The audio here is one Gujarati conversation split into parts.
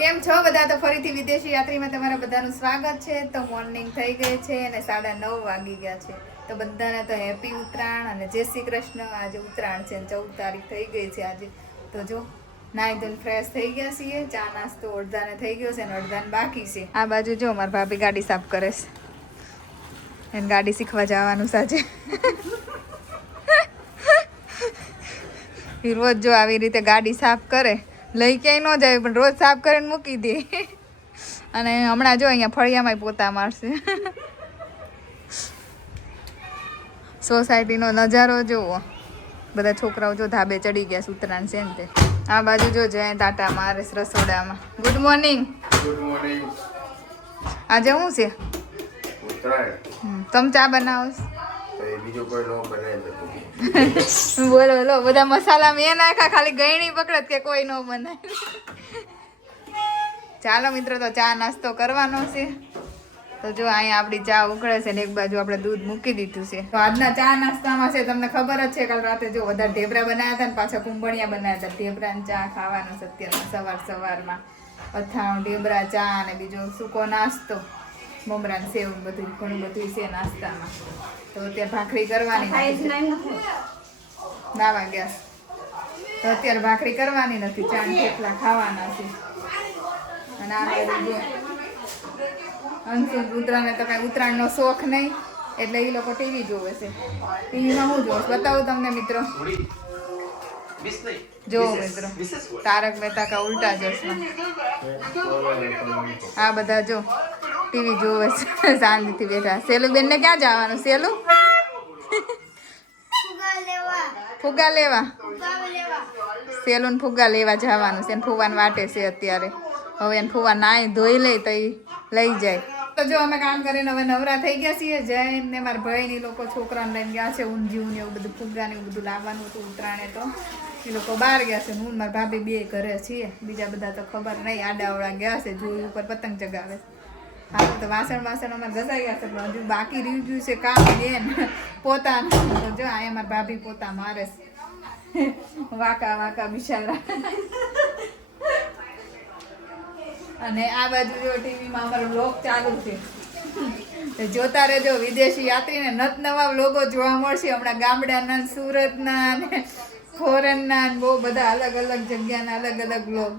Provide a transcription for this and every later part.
કેમ છો બધા? તો ફરીથી વિદેશી યાત્રીમાં તમારા બધાનું સ્વાગત છે. તો મોર્નિંગ થઈ ગઈ છે અને 9:30 વાગી ગયા છે. તો બધાને તો હેપી ઉત્તરાયણ અને જય શ્રી કૃષ્ણ. આજે ઉત્તરાયણ છે, 14 તારીખ થઈ ગઈ છે આજે. તો જો નાઈ ધોઈને ફ્રેશ થઈ ગયા છીએ. ચા નાસ્તો અડધાને થઈ ગયો છે અને અડધાને બાકી છે. આ બાજુ જો મારા ભાભી ગાડી સાફ કરે છે. એને ગાડી શીખવા જવાનું સાચે. રોજ જો આવી રીતે ગાડી સાફ કરે, લઈ ક્યાંય ન જાય પણ રોજ સાફ કરીને મૂકી દે. અને હમણાં જો અહીંયા ફળિયામાં પોતા મારશે. સોસાયટીનો નજારો જુઓ. બધા છોકરાઓ જો ધાબે ચડી ગયા છે ઉત્તરાયણ છે ને તે. આ બાજુ જો જય ટાટા મારે રસોડામાં. Good morning. Good morning. આજે શું છે? ઉત્તરાયણ. તમે ચા બનાવો છો? બીજો કોઈ નો બનાવી બોલો બોલો, બધા મસાલા મેં નાખ્યા, ખાલી ગયણી પકડત કે કોઈ ન બનાવે. ચાલો મિત્રો, તો ચા નાસ્તો કરવાનો છે. તો જો અહીંયા આપણી ચા ઉકળે છે ને એક બાજુ આપણે દૂધ મૂકી દીધું છે. તો આજના ચા નાસ્તામાં છે, તમને ખબર જ છે, કાલ રાતે જો વધારે ઢેબરા બનાવ્યા હતા ને પાછા કુંભણિયા બનાવ્યા હતા. ઢેબરા ને ચા ખાવાનું છે અત્યારમાં સવારમાં. અથાણું, ઢેબરા, ચા અને બીજો સૂકો નાસ્તો, મમરા ને સેવ, બધું ઘણું બધું છે નાસ્તામાં. તો અત્યારે ભાખરી કરવાની નાવા ગયા. તો અત્યારે ભાખરી કરવાની નથી, ચાણ થેપલા ખાવાના છે. અને આ બાજુ જો અંશુ ઉત્તરાયણ તો કાંઈ ઉત્તરાયણનો શોખ નહીં, એટલે એ લોકો ટીવી જોવે છે. ટીવીમાં હું જોઉં બતાવું તમને મિત્રો. જો મિત્રો, તારક મહેતા કા ઉલ્ટા ચશ્મા. આ બધા જો ટીવી જોવે છે શાંતિથી બેઠા. સેલુ બેન ને ક્યાં જવાનું? સેલુ ફુગા લેવા. સેલુ ને ફુગા લેવા જવાનું છે. ફુવાને વાટે છે અત્યારે. હવે એને ફુવા નાઈ ધોઈ લે તો લઈ જાય. તો જો અમે કામ કરીને હવે નવરા થઈ ગયા છીએ. જૈન ને મારા ભાઈ ની લોકો છોકરાને લઈને ગયા છે. ઊંધિયું ને એવું બધું, ફુગા ને એવું બધું લાવવાનું હતું ઉત્તરાયણે. તો એ લોકો બહાર ગયા છે. હું મારા ભાભી બે ઘરે છીએ. બીજા બધા તો ખબર નહીં, આડાવડા ગયા છે. જોઈ ઉપર પતંગ ચગાવે છે. હા, તો વાસણ અમે ઘસાઈ ગયા છે, પણ હજુ બાકી રહી ગયું છે કામ બેન પોતાનું. તો જો અહીંયા મારા ભાભી પોતા મારે છે. વાકા બિચારા. અને આ બાજુ જો ટીવીમાં અમારો વ્લોગ ચાલુ છે. જોતા રહેજો. વિદેશી યાત્રીને નત નવા વ્લોગો જોવા મળશે હમણાં. ગામડાના, સુરતના ને ફોરેનના, બહુ બધા અલગ અલગ જગ્યાના અલગ અલગ વ્લોગ.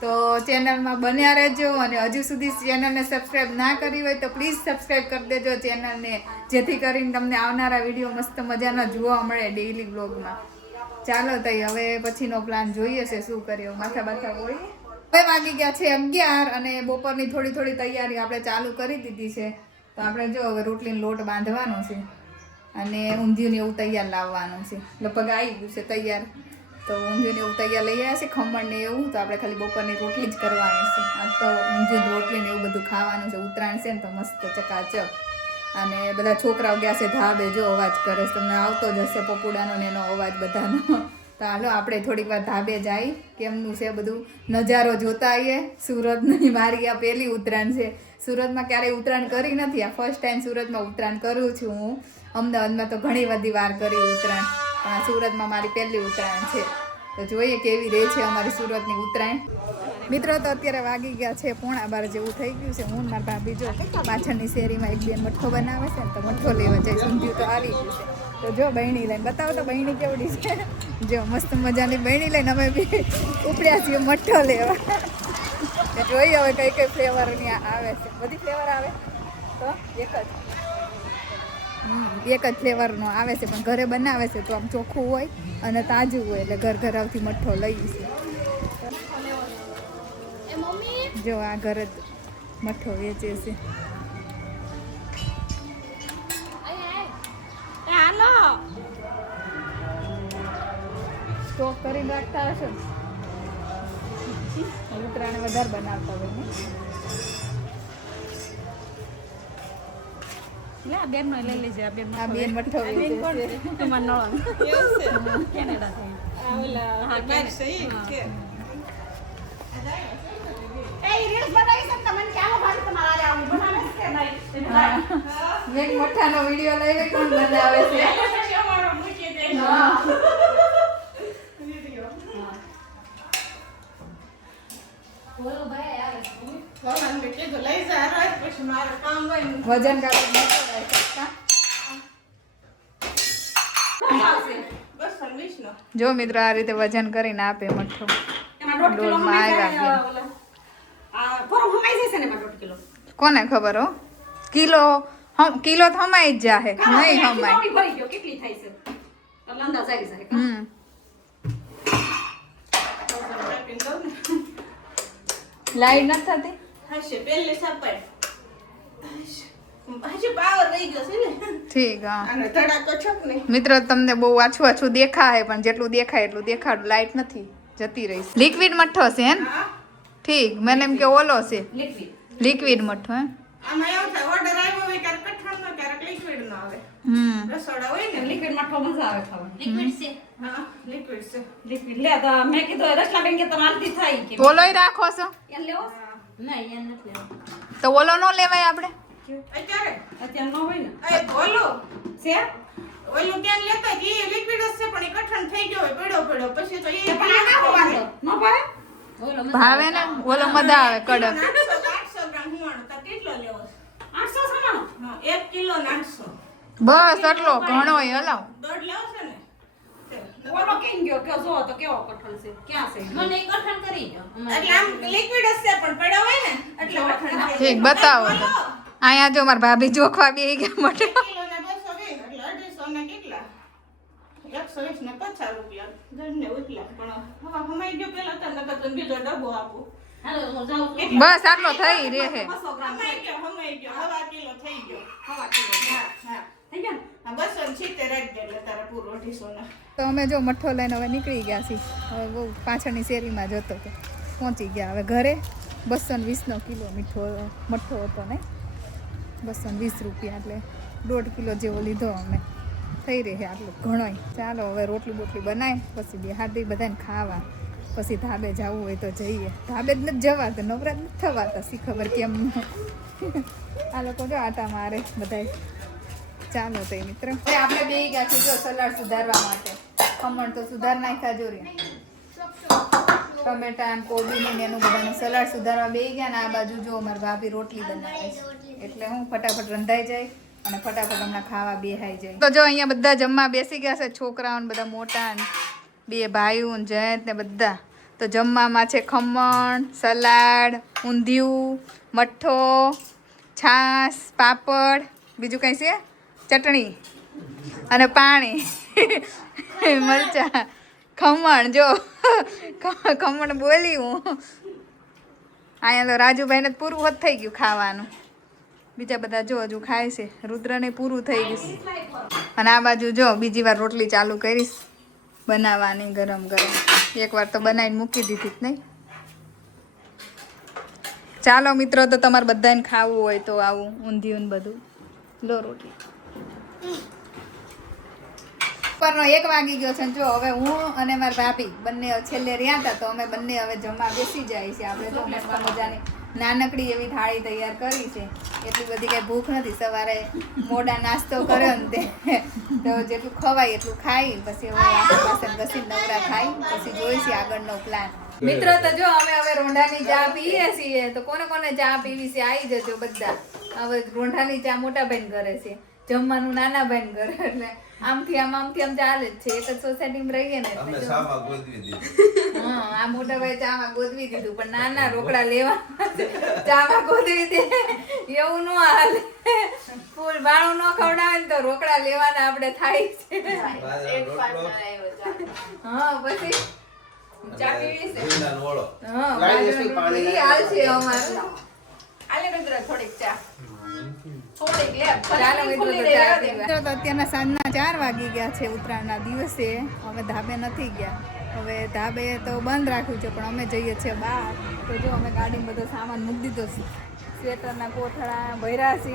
તો ચેનલમાં બન્યા રહેજો. અને હજુ સુધી ચેનલને સબસ્ક્રાઈબ ના કરી હોય તો પ્લીઝ સબસ્ક્રાઈબ કરી દેજો ચેનલને, જેથી કરીને તમને આવનારા વિડીયો મસ્ત મજાના જોવા મળે ડેઈલી બ્લોગમાં. ચાલો તો હવે પછીનો પ્લાન જોઈએ છે શું કર્યો. માથા હોય. હવે વાગી ગયા છે 11 અને બપોરની થોડી તૈયારી આપણે ચાલુ કરી દીધી છે. તો આપણે જો હવે રોટલીનો લોટ બાંધવાનો છે અને ઊંધિયું ને એવું તૈયાર લાવવાનું છે. લગભગ આવી ગયું છે તૈયાર. તો ઊંધિયું ને એવું તૈયાર લઈ આવ્યા છે, ખમણ ને એવું. તો આપણે ખાલી બપોરની રોટલી જ કરવાની છે. આ તો ઊંધિયું રોટલી ને એવું બધું ખાવાનું છે. ઉત્તરાયણ છે ને તો મસ્ત ચકાચક. અને બધા છોકરાઓ ગયા છે ધાબે, જો અવાજ કરે છે, તમને આવતો જ હશે પપુડાનો ને એનો અવાજ બધાનો. તો હાલો આપણે થોડીક વાર ધાબે જાય, કેમનું છે બધું નજારો જોતા આવીએ. સુરતની મારી આ પહેલી ઉત્તરાયણ છે. સુરતમાં ક્યારેય ઉત્તરાયણ કરી નથી. આ ફર્સ્ટ ટાઈમ સુરતમાં ઉત્તરાયણ કરું છું હું. અમદાવાદમાં તો ઘણી બધી વાર કરી ઉત્તરાયણ, પણ આ સુરતમાં મારી પહેલી ઉત્તરાયણ છે. તો જોઈએ કેવી રહે છે અમારી સુરતની ઉત્તરાયણ. મિત્રો, તો અત્યારે વાગી ગયા છે 11:15 જેવું થઈ ગયું છે. હું મારા ભાભી જો પાછળની શેરીમાં એક બેન મઠ્ઠો બનાવે છે ને, તો મઠ્ઠો લેવા જાય. ઊંધિયું તો આવી ગયું છે. તો જો બહેણી લઈને બતાવો તો બહેણી કેવડી છે. જો મસ્ત મજાની બહેણી લઈને અમે બી ઉપડ્યા છીએ મઠ્ઠો લેવા. જોઈએ હવે કઈ ફ્લેવરની આવે છે. બધી ફ્લેવર આવે તો એક જ ફ્લેવરનો આવે છે, પણ ઘરે બનાવે છે તો આમ ચોખ્ખું હોય અને તાજું હોય, એટલે ઘર આવતી મઠ્ઠો લઈએ છીએ. જો આ ઘરે મઠ્ઠો વેચે છે. સ્ટોક કરીને રાખતા હશો ને, ઉત્તરાયણ વધારે બનાવતા હોય ને. આ બેન નો લઈ લેજે. આ બેન મઠ્ઠો વેચે છે. તમાર નળન કેનેડા થી. આ ઓલા હા કે એ રીલ્સ બનાવી છે તમને ક્યાં ભાઈ તમારે આવું બનાવે છે કે નહીં? મેં મઠ્ઠાનો વિડિયો લઈ લે કોણ બનાવે છે. હા ભગવાનને કીધું લઈ જા રાત પછી મારે કામ હોય ને વજન કાઢો નતો રહી શકતા. 220 નો જો મિત્રો આ રીતે વજન કરીને આપે મઠ્ઠો. એમાં 1.5 કિલો ડોલમાં હમાઈ આવ્યા જાય ઓલા આ ફોરમ હમાઈ જશે ને એમાં 1.5 કિલો કોને ખબર હો, કિલો તો હમાઈ જ જાહે, નહીં હમાય. ભરી ગયો કેટલી થાય છે એટલે અંદાજ આવી જાય લાઈટ નથી થતી. હશે પેલે સપાય હજી પાવર રહી ગયો છે ને ઠીક. હા અને ધડાકો છોક ને મિત્રો તમને બહુ આછું આછું દેખાય પણ જેટલું દેખાય એટલું દેખાડું. લાઈટ નથી જતી રહી. લિક્વિડ મઠ્ઠો છે હે ને? હા ઠીક. મને એમ કે ઓલો છે લિક્વિડ લિક્વિડ મઠ્ઠો. હે આમાં એવું થાય ઓર્ડર આવ્યો હોય ક્યારેક કઠણ નો ક્યારેક લિક્વિડ નો આવે રસોડા હોય ને લિક્વિડ માં મજા આવે ખાવાની. લિક્વિડ છે હા લિક્વિડ છે લિક્વિડ લે તો મેં કીધું રસલા બેન કે તમારાથી થાય કે ઓલોય રાખો છો એને લેવો નહીં એને નથી લેવો તો ઓલો નો લેવાય આપણે. અત્યારે અત્યારે ન હોય ને એ બોલો છે ઓલું ક્યાં લેતા કે એ લિક્વિડ જ છે પણ એ કઠણ થઈ ગયો હોય પડ્યો પછી તો એ પણ આ નાખો વાંધો ન ભાવે ઓલો ભાવે ને ઓલો મજા આવે કડક. 800 ગ્રામ હુવાણું તો કેટલો લેવો છે 800 સમાનો હા 1 કિલો 800 બસ એટલો ઘણો હલાવ. દોઢ લેવો છે ને ઓલો કેમ ગયો કે જો તો કેવો કઠણ છે ક્યાં છે મને કઠણ કરી દો એટલે આમ લિક્વિડ જ છે પણ પડ્યો હોય ને એટલે કઠણ થાય. ઠીક બતાવો તો. અહીંયા જો મારા ભાભી જોખવા બેહી ગયા મઠ્ઠો. 1 કિલો ના 220 એટલે 250 ને કેટલા 120 ને 50 રૂપિયા ઘરને ઉતલા પણ હવે હમાઈ ગયો પેલા તો નકર તો બીજો ડબ્બો આપું હાલો હું જાઉં છું. બસ આટલો થઈ રહે. 200 ગ્રામ હમાઈ ગયો હવા કિલો થઈ ગયો હવા કિલો હા હા થઈ ગયા ને આ 270 રાખજે એટલે તારા પૂરો 250 ના તો અમે જો મઠ્ઠો લઈને હવે નીકળી ગયા છીએ. હવે બહુ પાછળની શેરીમાં જતો તો પહોંચી ગયા હવે ઘરે. 220 કિલો મઠ્ઠો હતો ને 220 રૂપિયા એટલે 1.5 કિલો જેવો લીધો અમે. થઈ રહે આટલું ઘણોય. ચાલો હવે રોટલી બોટલી બનાવી પછી બેહાડી બધાને ખાવા પછી ધાબે જવું હોય તો જઈએ. ધાબે જ નથી જવાતું, નવરાત નથી થવાતા. શી ખબર કેમ આ લોકો જો આટા મારે બધાય. ચાલો તો મિત્ર આપણે બે ગયા છે જો સલાડ સુધારવા માટે. ખમણ તો સુધાર નાખ્યા જો રે ટમેટા અને કોબીની ને એનું બધાનું સલાડ સુધારવા બે ગયા ને આ બાજુ જો મારી ભાભી રોટલી બનાવે છે એટલે હું ફટાફટ રંધાઈ જાય અને ફટાફટ હમણાં ખાવા બેહાઈ જાય. તો જો અહીંયા બધા જમવા બેસી ગયા છે છોકરાઓ ને બધા મોટા ને બે ભાઈઓ ને જયંત ને બધા. તો જમવામાં છે ખમણ, સલાડ, ઊંધિયું, મઠ્ઠો, છાશ, પાપડ, બીજું કંઈ છે ચટણી અને પાણી મરચા. ખમણ જો ખમણ બોલી હું. અહીંયા તો રાજુભાઈને જ પૂરું હોત થઈ ગયું ખાવાનું. બીજા બધા જો હજુ ખાય છે. રુદ્રને પૂરું થઈ ગયું. અને આ બાજુ જો બીજી વાર રોટલી ચાલુ કરીશ બનાવવાની ગરમ ગરમ. એકવાર તો બનાવીને મૂકી દીધી જ નહીં. ચાલો મિત્રો તો તમારે બધાને ખાવું હોય તો આવું ઊંધિયું ને બધું લો રોટલી. ઉપરનો 1 વાગી ગયો છે જો હવે હું અને મારી ભાભી બંને છેલ્લે રહ્યા હતા તો અમે બંને હવે જમવા બેસી જાય છે. આપણે તો મસ્ત મજાની નાનકડી એવી થાળી તૈયાર કરી છે. એટલી બધી કઈ ભૂખ નથી. સવારે મોડા નાસ્તો કર્યો ને તે તો જેટલું ખવાય એટલું ખાઈ પછી હવે આપણી પાસે ઘસી નવરા ખાઈ પછી જોઈશું આગળનો પ્લાન. મિત્રો તો જો અમે હવે રોંઢાની ચા પીએ છીએ તો કોને કોને ચા પીવી છે આવી જજો બધા. હવે રોંઢાની ચા મોટા ભાઈ ઘરે છે, જમવાનું નાના ભાઈ ઘરે એટલે આમથી આમ ચાલે જ છે. એક જ સોસાયટીમાં રહીએ ને અમે સામા ગોદવી દીધું. હા આ મોટા ભાઈ ચામાં ગોદવી દીધું પણ નાના રોકડા લેવા ચામાં ગોદવી દે એવું નો હાલે. ફૂલ ભાણું ન ખવડાવે ને તો રોકડા લેવાના આપણે થાય છે. હા પછી ચા પીવી છે. ભીંડાનો ઓળો. હા લાઈ દેશું પાણી. ઈ હાલ છે અમારે. આલે રુદ્ર થોડીક ચા ચાલો મિત્રો તો ચા પીવા. તો અત્યારના સાંજના 4 વાગી ગયા છે ઉત્તરાયણના દિવસે. અમે ધાબે નથી ગયા. હવે ધાબે તો બંધ રાખ્યું છે પણ અમે જઈએ છીએ બહાર. તો જો અમે ગાડીમાં બધો સામાન મૂકી દીધો છે. સ્વેટરના કોથળા ભર્યા છે,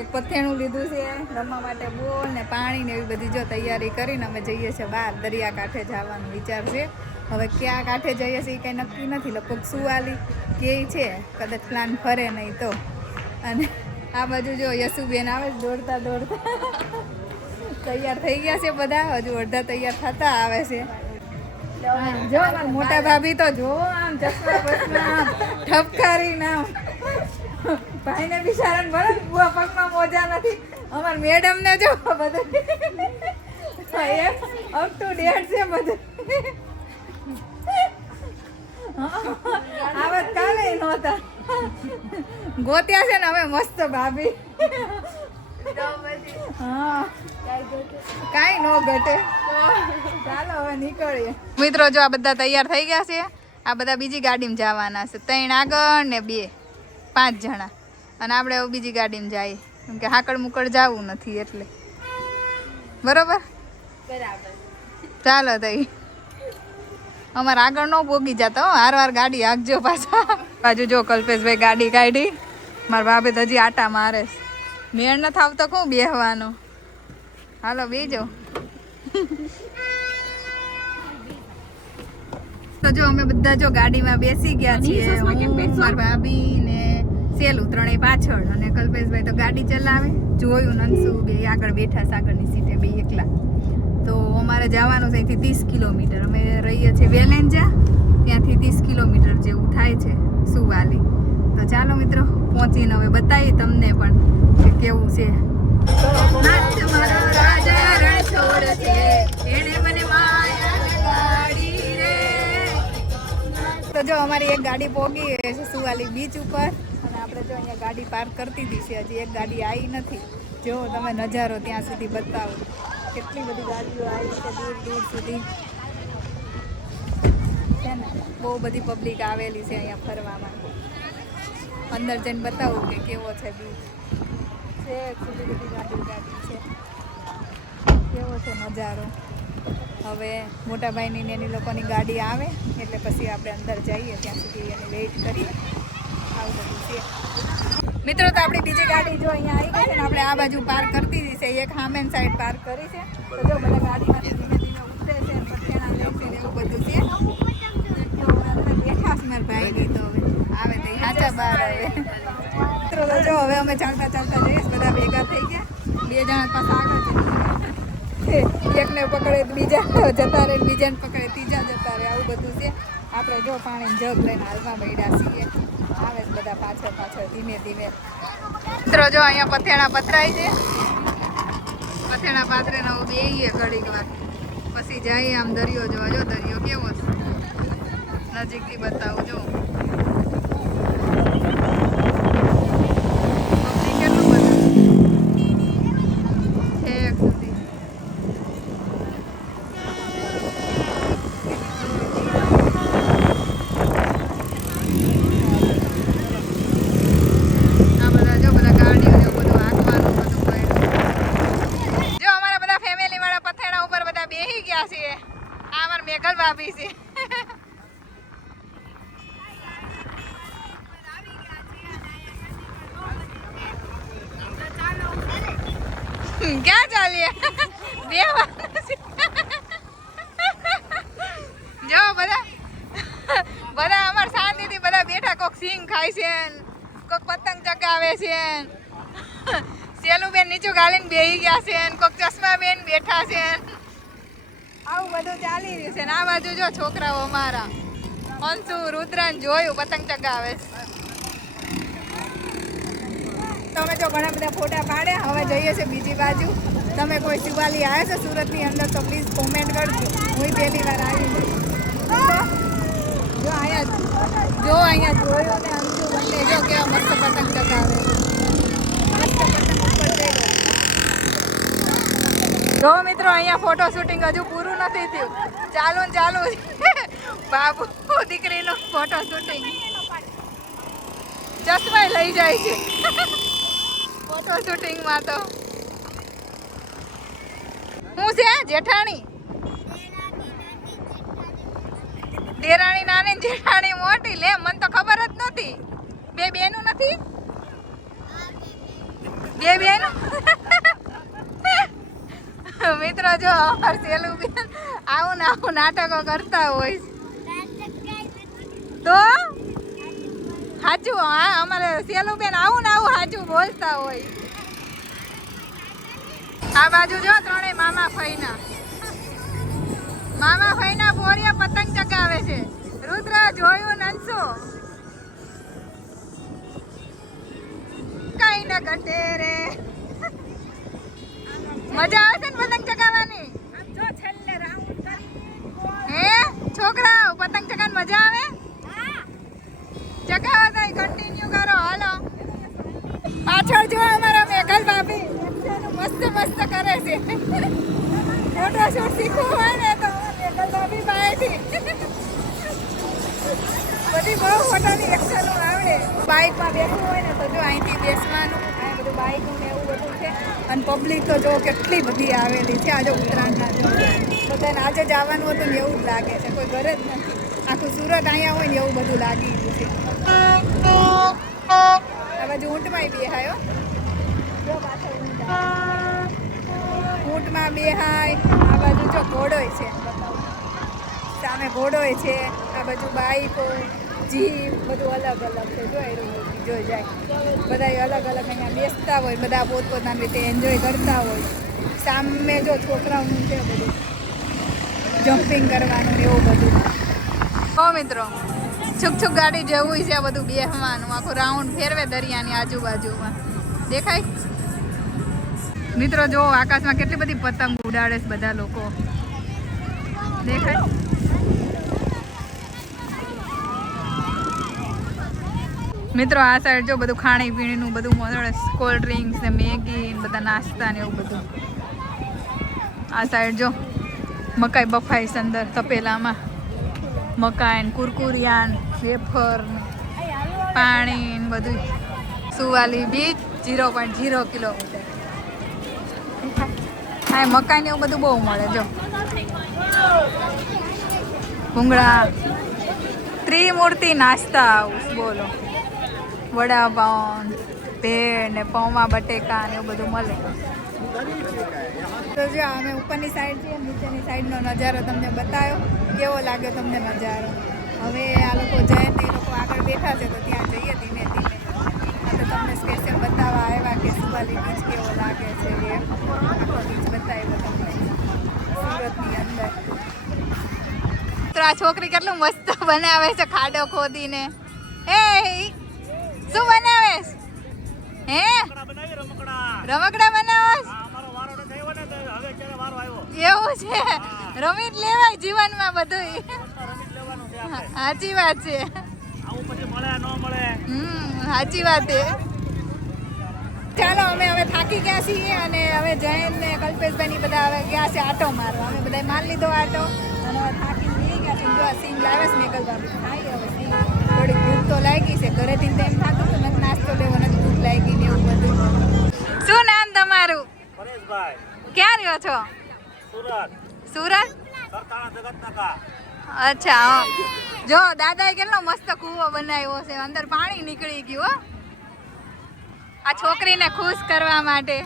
એક પથેણું લીધું છે રમવા માટે, બોલ ને પાણી ને એવી બધી જો તૈયારી કરીને અમે જઈએ છીએ બહાર. દરિયાકાંઠે જવાનો વિચાર છે. હવે ક્યાં કાંઠે જઈએ છીએ એ કંઈ નક્કી નથી. લગભગ સુવાલી કે છે કદાચ પ્લાન ફરે નહીં તો. અને આ બાજુ જો યશુબેન આવે દોડતા તૈયાર થઈ ગયા છે બધા. હજુ અડધા તૈયાર થતા આવે છે. જો મારા મોટા ભાભી તો જો આમ ચશ્મા બસમાં આમ ઠપકારી નામ ભાઈને બિચારાને ભલે બુઆ પગમાં મોજા નથી. અમાર મેડમ ને જો બધું અપ ટુ ડેટ છે બધું. આ વાત કાલે નહોતા ગોત્યા છે ને હવે મસ્ત ભાભી. હા કાંઈ નો ઘટે. ચાલો હવે નીકળીએ મિત્રો. જો આ બધા તૈયાર થઈ ગયા છે. આ બધા બીજી ગાડીમાં જવાના છે. 3 આગળ ને 2 5 જણા. અને આપણે હવે બીજી ગાડીમાં જઈએ કેમ કે હાકડ મુકડ જવું નથી એટલે. બરોબર ચાલો તઈ અમારે આગળ નો પોગી જતા હો. હાર ગાડી હાંકજો પાછા. બાજુ જો કલ્પેશભાઈ ગાડી કાઢી. મારા ભાભી તો હજી આટા મારે છે. મેળ નથી આવતો કોણ બેહવાનો. હાલો બેજો. તો જો અમે બધા જો ગાડીમાં બેસી ગયા છીએ. હું, મારા ભાભી ને સેલું ત્રણેય પાછળ અને કલ્પેશભાઈ તો ગાડી ચલાવે. જોયું નંસુ બે આગળ બેઠા આગળની સીટે બે એકલા. તો અમારે જવાનું છે અહીંથી 30 કિલોમીટર. અમે રહીએ છીએ વેલેન્જા. ત્યાંથી 30 કિલોમીટર જેવું થાય છે સુવાલી. તો ચાલો મિત્રો પહોંચીને હવે બતાવી તમને પણ કે કેવું છે. નાચ મારો રાજા રણછોડ છે, એણે મને માયા લગાડી રે. તો જો અમારી એક ગાડી પહોંચી છે સુવાલી બીચ ઉપર અને આપણે જો અહીંયા ગાડી પાર્ક કરતી હતી છે. હજી એક ગાડી આવી નથી. જો તમે નજારો ત્યાં સુધી બતાવો. કેટલી બધી ગાડીઓ આવી છે દૂર દૂર સુધી છે ને. બહુ બધી પબ્લિક આવેલી છે અહીંયા ફરવામાં. અંદર જઈને બતાવું કે કેવો છે બીચ. છે એટલી બધી ગાડી છે. કેવો છે નજારો. હવે મોટા ભાઈની ને એની લોકોની ગાડી આવે એટલે પછી આપણે અંદર જઈએ. ત્યાં સુધી એને વેઇટ કરીએ. આવું બધું છે મિત્રો. તો આપણી બીજી ગાડી જો અહીંયા આવી ગઈ છે ને. આપણે આ બાજુ પાર્ક કરતી હતી છે. એક હામેન સાઈડ પાર્ક કરી છે. તો જો બધા ગાડીમાંથી ધીમે ધીમે ઉતરે છે. પઠેણા લે છે એવું બધું છે. બેઠા છે મારા ભાઈની. તો હવે આવે તો સાચા બહાર આવે. મિત્રો તો જો હવે અમે ચાલતા ચાલતા જઈશ. બધા ભેગા થઈ ગયા. 2 જણા પાછા આગળ છે. એકને પકડે બીજા જતા રહે, બીજાને પકડે ત્રીજા જતા રહે. આવું બધું છે. આપણે જો પાણી જગ લઈને હાલવા મળ્યા છીએ. આવે બધા પાછળ પાછળ ધીમે ધીમે. મિત્રો જો અહીંયા પથેણા પથરાય છે. પથેણા પાથરે ને બેહીએ ઘડીક વાર પછી જઈએ આમ દરિયો જોવા. જો દરિયો કેવો છે નજીકથી બતાવું. જો કેટલું બધું છેક સુધી. મેઘલ ભાભી છે. ક્યાં ચાલીએ બે જો બધા અમાર શાંતિથી બધા બેઠા. કોક સિંગ ખાય છે, કોક પતંગ ચગાવે છે. સેલું બેન નીચું ગાલીને બેહી ગયા છે. કોક ચશ્મા બેન બેઠા છે. આવું બધું ચાલી રહ્યું છે. ને આ બાજુ જો છોકરાઓ અમારા અંશુ રુદ્રન જોયું પતંગ ચગાવે છે. તમે જો ઘણા બધા ફોટા પાડ્યા. હવે જઈએ છે બીજી બાજુ. તમે કોઈ શિવાલી આવ્યા છો સુરતની અંદર તો પ્લીઝ કોમેન્ટ કરજો. હું પહેલી વાર આવી છું. જો અહીંયા જોયું ને અંશુ બંને જો કેવા મસ્ત પતંગ ચગાવે. મસ્ત પતંગ ઉપર જઈ જો મિત્રો અહીંયા ફોટો શૂટિંગ હજુ પૂરું નથી થયું. ચાલુ બાબુ દીકરીનું ફોટો શૂટિંગ. ચશ્મા લઈ જાય છે ફોટો શૂટિંગમાં. તો શું છે જેઠાણી? દેરાણી નાની જેઠાણી મોટી. લે મને તો ખબર જ નથી. 2 બેનું નથી? 2 બેનું મિત્રો જો અમાર સેલું બેન આવું નાટકો કરતા હોય તો સાચું. હા અમારે સેલું બેન આવું સાચું બોલતા હોય. આ બાજુ જો ત્રણેય મામા ફઈના મામા ભાઈના પોરિયા પતંગ ચગાવે છે. રુદ્ર જોયું નંસો કઈ ન ઘટે રે. મજા આવે છે ને પતંગ ચગાવવાની? હે છોકરાઓ પતંગ ચગાવવાની મજા આવે? ચગાવો તો કન્ટિન્યુ કરો. હાલો પાછળ જો અમારા મેઘલ ભાભી મસ્ત મસ્ત કરે છે. ફોટોશૂટ શીખવું હોય ને તો મેઘલ ભાભી પાસેથી બધી બહુ ફોટોની એક્શનો આવડે. બાઇકમાં બેસવું હોય ને તો જો અહીંથી બેસવાનું. આ બધું બાઇકનું ને એવું બધું છે. અને પબ્લિક તો જો કેટલી બધી આવેલી છે. આજે ઉત્તરાયણના જો બધાને આજે જ આવવાનું હતું ને એવું જ લાગે છે. કોઈ ઘરે જ નથી. આખું સુરત અહીંયા હોય ને એવું બધું લાગી ગયું છે. આ બાજુ ઊંટમાં બેહાયો. જો પાછળ ઊંટ આવે. ઊંટમાં બેહાય. આ બાજુ જો ઘોડોય છે. સામે ઘોડોય છે. આ બાજુ બાઈકો જીપ બધું અલગ અલગ છે. જોઈ જાય બધા અલગ અલગ અહીંયા બેસતા હોય. બધા પોતપોતાની રીતે એન્જોય કરતા હોય. સામે જો છોકરાઓનું છે બધું જમ્પિંગ કરવાનું એવું બધું. હો મિત્રો છુક છુક ગાડી જેવું છે બધું બેસવાનું. આખું રાઉન્ડ ફેરવે દરિયાની આજુબાજુમાં. દેખાય મિત્રો? જો આકાશમાં કેટલી બધી પતંગ ઉડાડે છે બધા લોકો. દેખાય? મિત્રો આ સાઈડ જો બધું ખાણી પીણીનું બધું મળે. કોલ્ડ ડ્રિંક્સ ને મેગી ને બધા નાસ્તા ને એવું બધું. આ સાઈડ જો મકાઈ બફાઈ છે અંદર તપેલામાં. મકાઈ ને કુરકુરિયા ને વેફર ને પાણી ને બધું. Suvali beach 0.0 kilometre. હા મકાઈ ને એવું બધું બહુ મળે. જો ભૂંગળા ત્રિમૂર્તિ નાસ્તા હાઉસ બોલો. વડાપાઉં ભેળ ને પૌવા બટેકા ને એવું બધું મળે. તો જો અમે ઉપરની સાઈડ છીએ. નીચેની સાઈડનો નજારો તમને બતાવ્યો. કેવો લાગ્યો તમને નજારો? હવે આ લોકો જાય તો એ લોકો આગળ બેઠા છે તો ત્યાં જઈએ ધીમે ધીમે. તો તમને સ્પેશિયલ બતાવવા આવ્યા કે સુવાલી બીચ કેવો લાગે છે. એમ આખો બીચ બતાવ્યો તમને સુરતની અંદર. તો આ છોકરી કેટલું મસ્ત બનાવે છે ખાડો ખોદીને. હે શું બનાવેશ? હે રમકડા બનાવસ? એવું છે? રમી જ લેવાય જીવનમાં બધું. સાચી વાત છે. સાચી વાત છે. ચાલો અમે હવે થાકી ગયા છીએ અને હવે જૈન ને કલ્પેશભાઈ બધા હવે ગયા છે આટો મારવા. અમે બધા માર લીધો આટો અને હવે થાકી જઈ ગયા છે. જો આ સિંગ લાવ્યા છે મેકલભાઈ. ખાઈ હવે સિંગ. થોડી ભૂખ તો લાગી છે. ઘરેથી તેમ થાતું તો નથી નાસ્તો લેવો નથી ભૂખ લાગી ને એવું બધું. શું નામ તમારું? પરેશભાઈ. ક્યાં રહ્યો છો? સુરત. સુરત? સરતાણા જગતનગર. અચ્છા હા. જો દાદાએ કેટલો મસ્ત કૂવો બનાવ્યો છે. અંદર પાણી નીકળી ગયું. આ છોકરીને ખુશ કરવા માટે.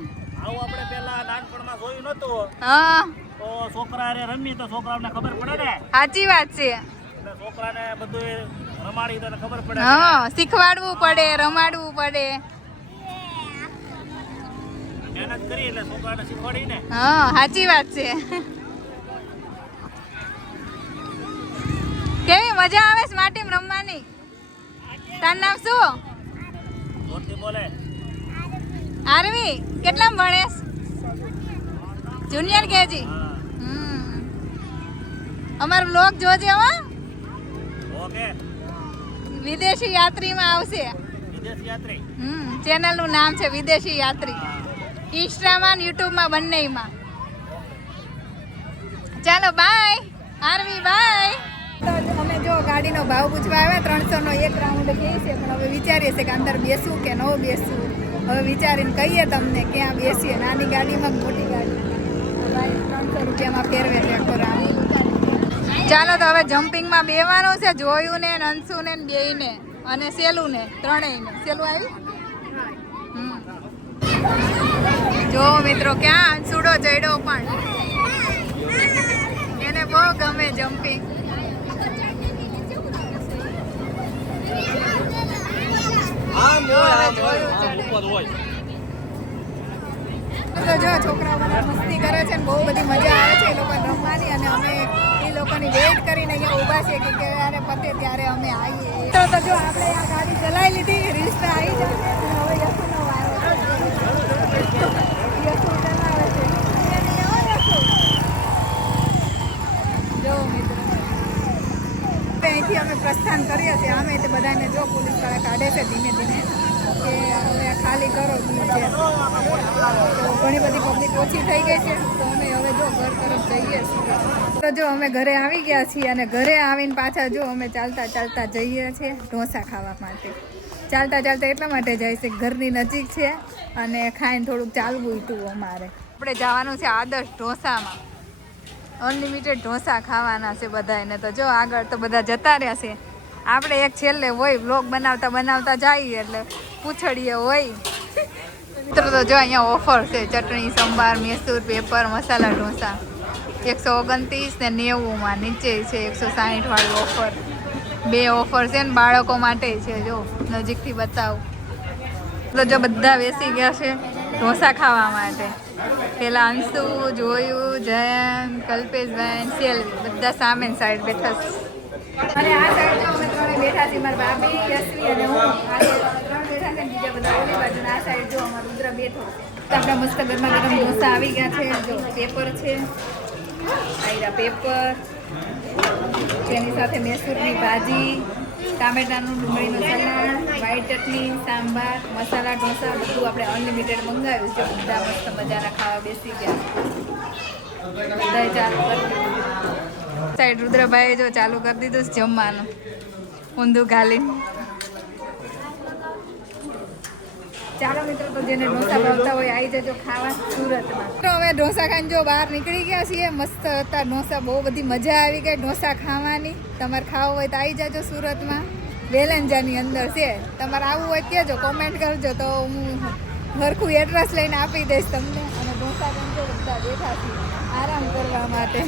આવું આપણે પેલા નાનપણમાં જોયું નતું. હા તો છોકરા હારે રમી તો છોકરાઓને ખબર પડે ને. સાચી વાત છે. એટલે છોકરાને બધું રમાડી તો એને ખબર પડે. હા શીખવાડવું પડે, રમાડવું પડે. મહેનત કરી એટલે છોકરાને શીખવાડી ને. હા સાચી વાત છે. કેવી મજા આવે છે માટીમાં રમવાની? તારું નામ શું? જોરથી બોલે. આરવી કેટલામ ભણેશ? Junior KG. હા. અમારો બ્લોગ જોજે હો. ઓકે. વિદેશી યાત્રીમાં આવશે. વિદેશ યાત્રી. ચેનલ નું નામ છે વિદેશી યાત્રી. ઇન્સ્ટામાં ને યુટ્યુબમાં બંનેમાં. ચાલો બાય આરવી બાય. તો અમે જો ગાડીનો ભાવ પૂછવા આવ્યા 300 નો એક રાઉન્ડ કહે છે. પણ હવે વિચારીએ છે કે અંદર બેસવું કે ન બેસવું. હવે વિચારીને કહીએ તમને ક્યાં બેસીએ. નાની ગાડીમાં મોટી ગાડીમાં. ભાઈ 300 રૂપિયામાં ફેરવે છે આખો રાઉન્ડ. ચાલો તો હવે જમ્પિંગમાં બેવાનું છે. જોયું ને અંશુ ને બેયને અને સેલું ને ત્રણેયને. સેલું આવી જો મિત્રો ક્યાં અંશુડો જડ્યો પણ એને બહુ ગમે જમ્પિંગ. તો જો છોકરાઓ બધા મસ્તી કરે છે ને બહુ બધી મજા આવે છે એ લોકો રમવાની. અને અમે લોકોની વેઇટ કરીને અહીંયા ઊભા છે કે ક્યારે પતે ત્યારે અમે આવીએ. તો જો આપણે આ ગાડી ચલાવી લીધી, રિસ્તા આવી જશે. હવે યશુનો વારો છે. યશુ ચલાવે છે. જો મિત્રો અહીંથી અમે પ્રસ્થાન કરીએ છીએ. આમે તે બધાને જો પોલીસવાળા કાઢે છે ધીમે ધીમે કે હવે ખાલી કરો છે. તો ઘણી બધી પબ્લિક ઓછી થઈ ગઈ છે. તો અમે હવે જો ઘર તરફ જઈએ છીએ. તો જો અમે ઘરે આવી ગયા છીએ અને ઘરે આવીને પાછા જો અમે ચાલતા ચાલતા જઈએ છીએ ઢોસા ખાવા માટે. ચાલતા ચાલતા એટલા માટે જાય છે ઘરની નજીક છે અને ખાઈને થોડુંક ચાલવું હતું અમારે. આપણે જવાનું છે આદર્શ ઢોસામાં. અનલિમિટેડ ઢોસા ખાવાના છે બધાને. તો જો આગળ તો બધા જતા રહ્યા છે. આપણે એક છેલ્લે હોય વ્લોગ બનાવતા બનાવતા જઈએ એટલે પૂછડીએ હોય. મિત્રો તો જો અહીંયા ઓફર છે ચટણી સંભાર મૈસૂર પેપર મસાલા ઢોસા 129 ને 90 નીચે છે 160 વાળી ઓફર. 2 ઓફર છે ને બાળકો માટે છે. જો નજીકથી બતાવું તો જો બધા બેસી ગયા છે ઢોસા ખાવા માટે. પેલા અંશુ જોયું જયન કલ્પેશભાઈ સેલ્વી બધા સામે સાઈડ બેઠા છે. અને આ સાઈડ અમે ત્રણે બેઠા છીએ. મારા ભાભી યશ્વી અને હું આ ત્રણ બેઠા છે. બીજા બધા ઓલી બાજુ આ સાઈડ જો અમારો રુદ્ર બેઠો છે. તો આપણા મસ્ત ગરમા ગરમ ઢોસા આવી ગયા છે. જો પેપર છે આયરા પેપર, તેની સાથે મૈસૂરની ભાજી, ટામેટાનું ડુંગળીનું સલાડ, વ્હાઈટ ચટણી, સાંભાર, મસાલા ઢોસા બધું આપણે અનલિમિટેડ મંગાવ્યું છે. બધા મસ્ત મજાના ખાવા બેસી ગયા. બધાએ ચાલુ કરી સાઈડ રુદ્રભાઈએ જો ચાલુ કરી દીધું છે જમવાનું ઊંધું ઘાલીને. ચાલો મિત્રો તો જેને ઢોસા ભાવતા હોય આવી જજો ખાવા સુરતમાં. તો હવે ઢોસા ખાઈને જો બહાર નીકળી ગયા છીએ. મસ્ત હતા ઢોસા, બહુ બધી મજા આવી ગઈ ઢોસા ખાવાની. તમારે ખાવું હોય તો આવી જાજો સુરતમાં. વેલંજાની અંદર છે. તમારે આવવું હોય કહેજો, કોમેન્ટ કરજો તો હું ઘરખું એડ્રેસ લઈને આપી દઈશ તમને. અને ઢોસા ખાઈને જો બધા બેઠા છીએ આરામ કરવા માટે.